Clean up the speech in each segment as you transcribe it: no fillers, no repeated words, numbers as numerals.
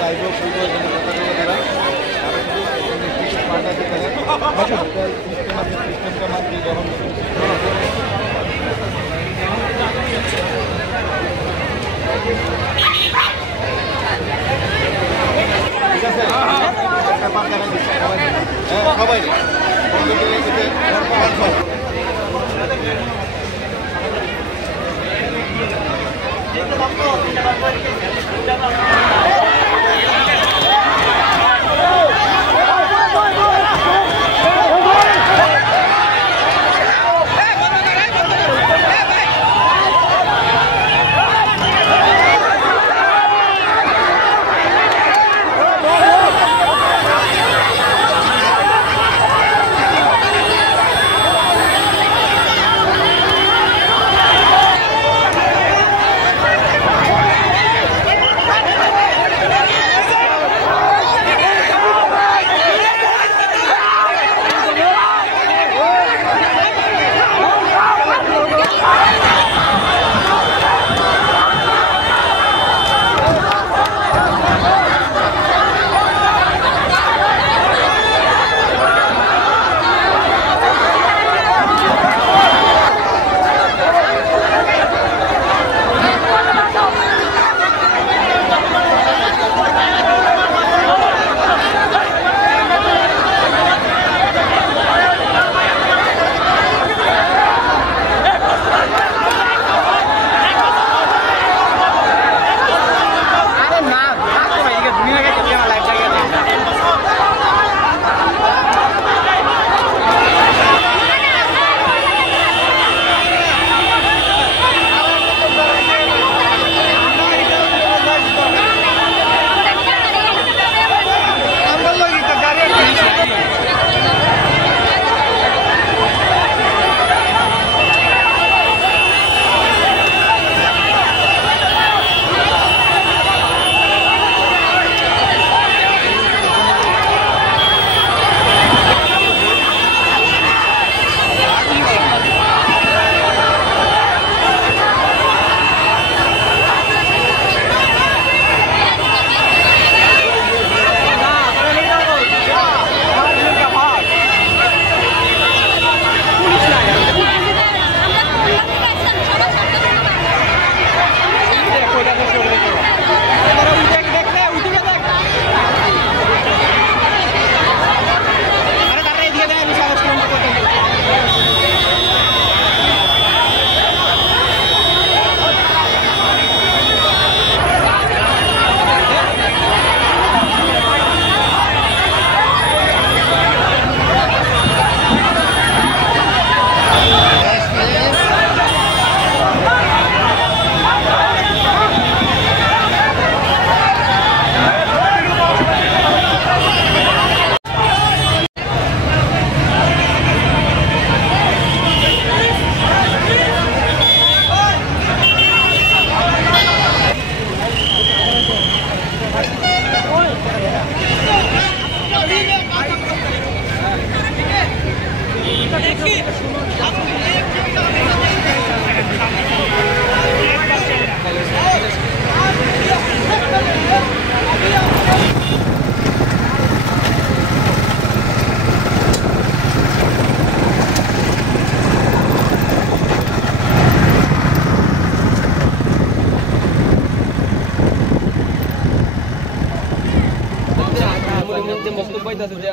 Live system का मान সবাই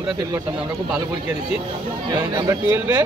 আমরা ফেল করতাম না, আমরা খুব ভালো পরীক্ষা দিচ্ছি। আমরা 12-এ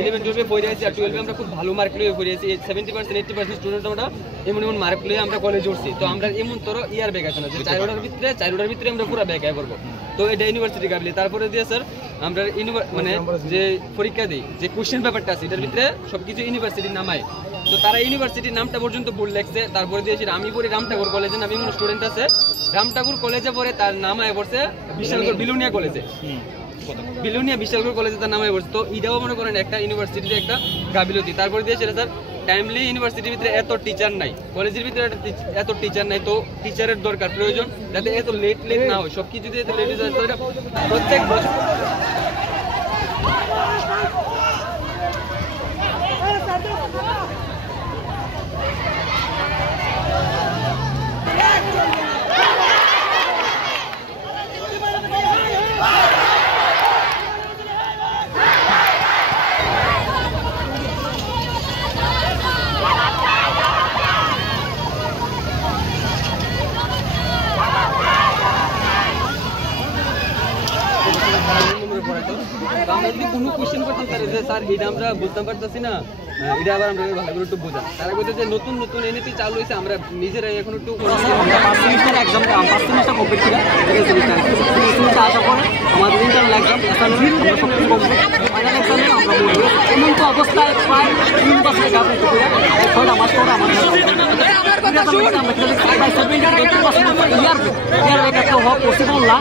11-12-এ পড়ে আছি, আর 12-এ আমরা খুব ভালো মার্ক লিয়ে পড়ে আছি। 70% 80% স্টুডেন্ট আমরা এমন এমন মার্ক লিয়ে আমরা কলেজে উঠছি। তো আমরা এমন তোর ইয়ার ব্যাক আছে না যে 4 ভিতরে আমরা পুরো ব্যাক করবো। তো এটা ইউনিভার্সিটি কাবলি। তারপরে দিয়ে স্যার আমরা মানে যে পরীক্ষা দিই, যে কোশ্চেন পেপারটা আছে এটার ভিতরে সবকিছু ইউনিভার্সিটির নামায়। তো তারা ইউনিভার্সিটির নামটা পর্যন্ত ভুল লেখছে। তারপরে দিয়েছি আমি পড়ি রামঠাকুর কলেজে, আমি এমন স্টুডেন্ট আছে রামঠাকুর কলেজে পড়ে তার নামায় পড়ছে বিশালগড় বিলুনিয়া কলেজে, বিলুনিয়া বিশালগড় কলেজে তার নামায় পড়ছে। তো এটাও মনে করেন একটা ইউনিভার্সিটিতে একটা গাফিলতি। তারপরে দিয়েছে স্যার টাইমলি ইউনিভার্সিটির ভিতরে এত টিচার নাই, কলেজের ভিতরে এত টিচার নাই। তো টিচারের দরকার প্রয়োজন, যাতে এত লেট না হয়, সবকিছু এত লেট হয়ে প্রত্যেক বছর। আমরা যদি কোনো কোশ্চেন করতাম স্যার যে স্যার এটা আমরা বুঝতে পারতেছি না, এটা আবার আমরা ভালো করে একটু বোঝা। তারা বলতে যে নতুন নতুন এনএপি চালু হয়েছে, আমরা নিজেরাই এখন একটু আমরা first semester exam first semester complete করে সেমিস্টার আসার পরে আমাদের ইন্টারনাল এক্সাম আমরা সব কিছু কমপ্লিট ফাইনাল এক্সামে আমরা এমন তো অবস্থায় প্রায় 3 বছরের কাজ হচ্ছে পুরো 6 মাস পরে আমাদের পসিবল না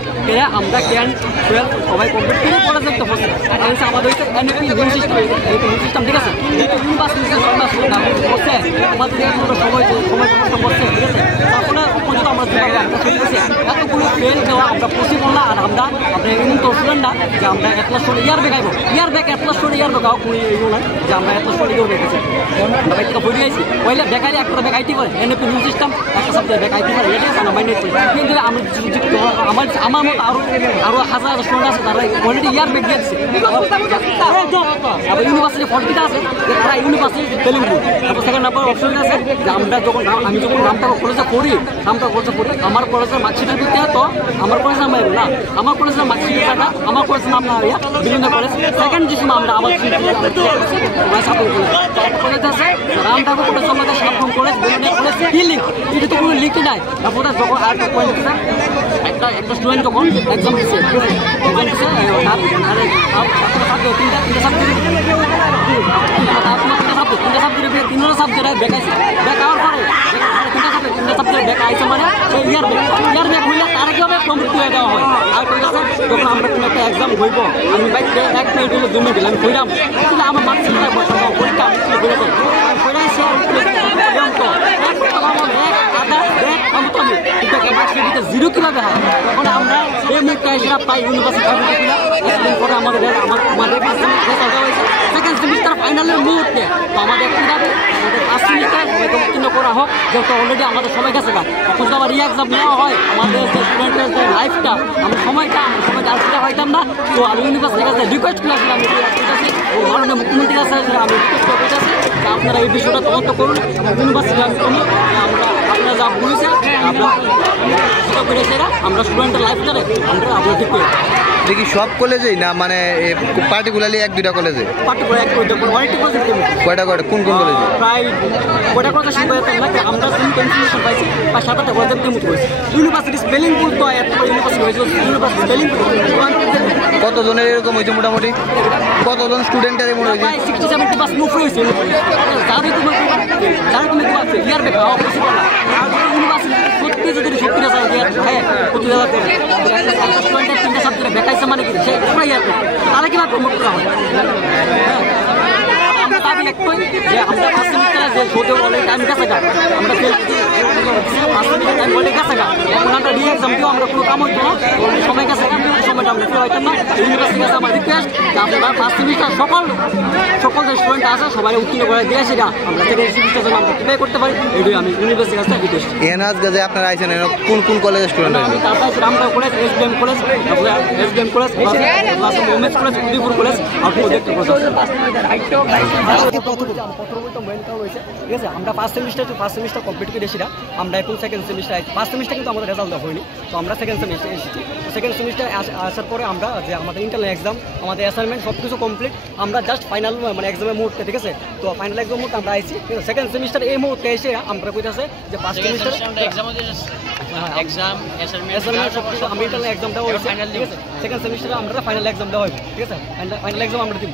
আমরা 10, 12 সবাই কমপ্লিট করে কলেজে একটা হচ্ছে আমাদের হচ্ছে এনএপি নিউ সিস্টেম ঠিক আছে ইউনিভার্সিটি হচ্ছে আমাদের সময় করছে ঠিক আছে তারপরে পর্যন্ত আমরা এতগুলো ফেল দেওয়া আমরা পসিবল না। আর আমরা এমন তো স্টুডেন্ট না যে আমরা এতলা স্টোরি ইয়ার ব্যাগ আইব ইয়ার ব্যাগ এতলা স্টোরি ইয়ার ব্যাগ কোনো এগুলো না যে আমরা এত স্টোরি কেউ রেখেছি আমরা বাইক থেকে বই আইছি ওইলে বেকারি একটা ব্যাগ আইটি করে এনএপি নিউ সিস্টেম একটা সাবজেক্ট ব্যাগ আইটি করে এটা আমরা মাইন্ড করি। কিন্তু আমার মতো আরো হাজার স্টুডেন্ট আছে তারা অলরেডি ইয়ার ব্যাগ দিয়ে দিচ্ছে। আবার ইউনিভার্সিটি ফলকিটা আছে যে তারা ইউনিভার্সিটি স্পেলিং বুক তারপর সেকেন্ড নাম্বার অপশন আছে যে আমরা যখন আমি যখন নামটা কলেজে পড়ি আমার কলেজের মার্কশিটের ভিতরে তো আমার কলেজ নাম না আমার কলেজের মার্কশিট থাকা আমার কলেজের নাম না বিভিন্ন কলেজ সেকেন্ড যে সময় আমরা আমার কলেজ আছে রামটাকে কলেজ আমাদের সাবরুম কলেজ বিভিন্ন কলেজ কি লিঙ্ক এটা তো কোনো লিঙ্কই নাই। তারপরে যখন আর একটা স্টুডেন্ট যখন এক্সাম দিচ্ছে তিনটা সাবজেক্ট বেকাইছে বেকার পরে তিনটা সাবজেক্ট বেকা আইছে মানে ইয়ার ব্যাগ হইলে তার কীভাবে কমপ্লিট করে দেওয়া হয়। আর ঠিক আছে যখন আমরা কোনো একটা এক্সাম হইব আমি বাইক 1 মিনিট হইলে 2 মিনিট আমি কইরাম কিন্তু আমার মার্কশিট পরীক্ষা আমি করে দেয় জিরো কিভাবে হয় তখন আমরা এই মুখটা সেটা পাই ইউনিভার্সিটি পরে আমাদের সেকেন্ড সেমিস্টার ফাইনালের মুহূর্তে তো আমাদের কী যাবে আমাদের ফার্স্ট সেমিস্টার সবাইকে উত্তীর্ণ করা হোক যেহেতু অলরেডি আমাদের সময় গেছে এখন যদি আবার এক্সাম নেওয়া হয় আমাদের যে স্টুডেন্টের যে লাইফটা আমরা সময়টা আসতে পাইতাম না। তো আমি ইউনিভার্সিটির কাছে রিকোয়েস্ট করেছিলাম মাননীয় মুখ্যমন্ত্রীর কাছে আমি রিকোয়েস্ট করেছি যে আপনারা এই বিষয়টা তদন্ত করুন ইউনিভার্সিটি আমি করি আমরা আপনারা যা বলেছে আমরা স্টুডেন্টের লাইফটারে আমরা আপনার ঠিক করি। দেখি সব কলেজেই না মানে পার্টিকুলারলি 1-2টা কলেজে কয়টা কোন কলেজে প্রায় কয়টা কলেজে আমরা কনফিউশন পাইছি বা 7-8টা কলেজের টিম করেছি ইউনিভার্সিটি স্পেলিং ভুল তো এত ইউনিভার্সিটি হয়েছে ইউনিভার্সিটি স্পেলিং কতজনের এরকম হয়েছে মোটামুটি কতজন স্টুডেন্টের এমন হয়েছে 60-70% মুখ হয়েছে যারা তুমি ইয়ার বেকার পসিবল না ইউনিভার্সিটি সত্যি যদি 70,000 হ্যাঁ 70,000 স্টুডেন্টের 3টা সাবজেক্টে বেকাইছে মানে কি সে ইয়ার তারা কিভাবে প্রমোট করা হয় একটাই যে আমরা ফার্স্ট সেমিস্টারে যে ছোটো অলরেডি টাইম গেছে আমরা টাইম বলে গেছে আমরা রি এক্সাম দিও আমরা কোনো কাম হইতো না সময় গেছে সময়টা আমরা ফিরে হইতাম না ইউনিভার্সিটি কাছে আমার রিকোয়েস্ট যে আপনারা ফার্স্ট সেমিস্টার সকল যে স্টুডেন্ট আছে সবাই উত্তীর্ণ করে দিয়ে সেটা আমরা সেকেন্ড সেমিস্টার জন্য আমরা প্রিপেয়ার করতে পারি এটাই আমি ইউনিভার্সিটির কাছে রিকোয়েস্ট। এনআস গাজে আপনারা আইছেন কোন কলেজের স্টুডেন্ট আছে রামটা college SBM college women's college Udaipur college আর প্রজেক্ট কলেজ ঠিক আছে আমরা ফার্স্ট সেমিস্টার কমপ্লিট করে এসেছিলাম আমরা এখন সেকেন্ড সেমিস্টার ফার্স্ট সেমিস্টার কিন্তু আমাদের রেজাল্ট দেওয়া হয়নি তো আমরা সেকেন্ড সেমিস্টার এসেছি সেকেন্ড সেমিস্টার আসার পরে আমরা যে আমাদের ইন্টারনাল এক্সাম আমাদের অ্যাসাইনমেন্ট সব কিছু কমপ্লিট আমরা জাস্ট ফাইনাল মানে এক্সামের মুহূর্তে ঠিক আছে তো ফাইনাল এক্সাম মুহূর্তে আমরা আইছি ঠিক আছে সেকেন্ড সেমিস্টার এই মুহূর্তে এসে আমরা কইতাছে যে ফার্স্ট সেমিস্টার এক্সাম অ্যাসাইনমেন্ট সব কিছু আমরা ইন্টারনাল এক্সাম দেওয়া হয়েছে ফাইনাল ঠিক আছে সেকেন্ড সেমিস্টারে আমরা ফাইনাল এক্সাম দেওয়া হবে ঠিক আছে ফাইনাল এক্সাম আমরা দিব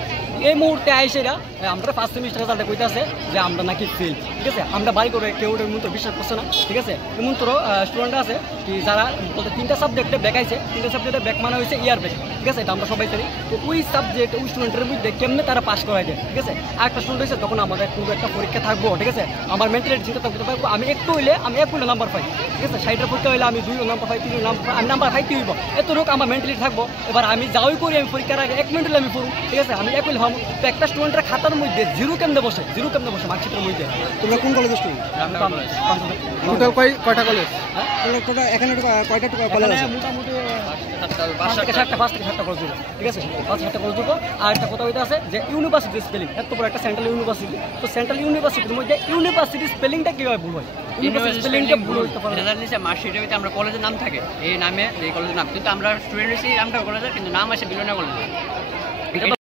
এই মুহূর্তে আইসেরা আমরা ফার্স্ট সেমিস্টার রেজাল্টে কইতাছে যে আমরা নাকি ফেল ঠিক আছে আমরা বাড়ি করে কেউ এমন তো বিশ্বাস করছে না ঠিক আছে এমন তো স্টুডেন্ট আছে কি যারা বলতে 3টা সাবজেক্টে ব্যাক আইছে 3টা সাবজেক্টে ব্যাক মানে হয়েছে ইয়ার ব্যাক ঠিক আছে এটা আমরা সবাই জানি তো ওই সাবজেক্ট ওই স্টুডেন্টের মধ্যে কেমনে তারা পাস করাই দেয় ঠিক আছে আর একটা স্টুডেন্ট হয়েছে তখন আমাদের কোনো একটা পরীক্ষা থাকবো ঠিক আছে আমার মেন্টালিটি চিন্তা থাকতে পারবো আমি একটু হইলে আমি 1 নাম্বার পাই ঠিক আছে 60-এর পরীক্ষা হইলে আমি 2 নাম্বার পাই 3 নাম্বার আমি নাম্বার পাইতে হইব এত রোগ আমার মেন্টালিটি থাকবো এবার আমি যাওই করি আমি পরীক্ষার আগে 1 মিনিট হলে আমি পড়ুন ঠিক আছে আমি 1 হলাম তো একটা স্টুডেন্টের খাতার মধ্যে জিরো কেমনে বসে মার্কশিটের মধ্যে তোমরা কোন কলেজে স্টুডেন্ট টোটাল কয়টা কলেজ হ্যাঁ টোটাল এখানে কয়টা কলেজ আছে মোটামুটি 5-7টা কলেজ ঠিক আছে 5-7টা কলেজ আর একটা কথা হইতে আছে যে ইউনিভার্সিটি স্পেলিং এত বড় একটা সেন্ট্রাল ইউনিভার্সিটি তো সেন্ট্রাল ইউনিভার্সিটির মধ্যে ইউনিভার্সিটি স্পেলিংটা কিভাবে ভুল হয় ইউনিভার্সিটি স্পেলিংটা ভুল হতে পারে রেজাল্ট নিচে মার্কশিটের ভিতরে আমরা কলেজের নাম থাকে এই নামে এই কলেজের নাম কিন্তু আমরা স্টুডেন্ট হিসেবে নামটা কলেজের কিন্তু নাম আছে বিলোনা কলেজ এটা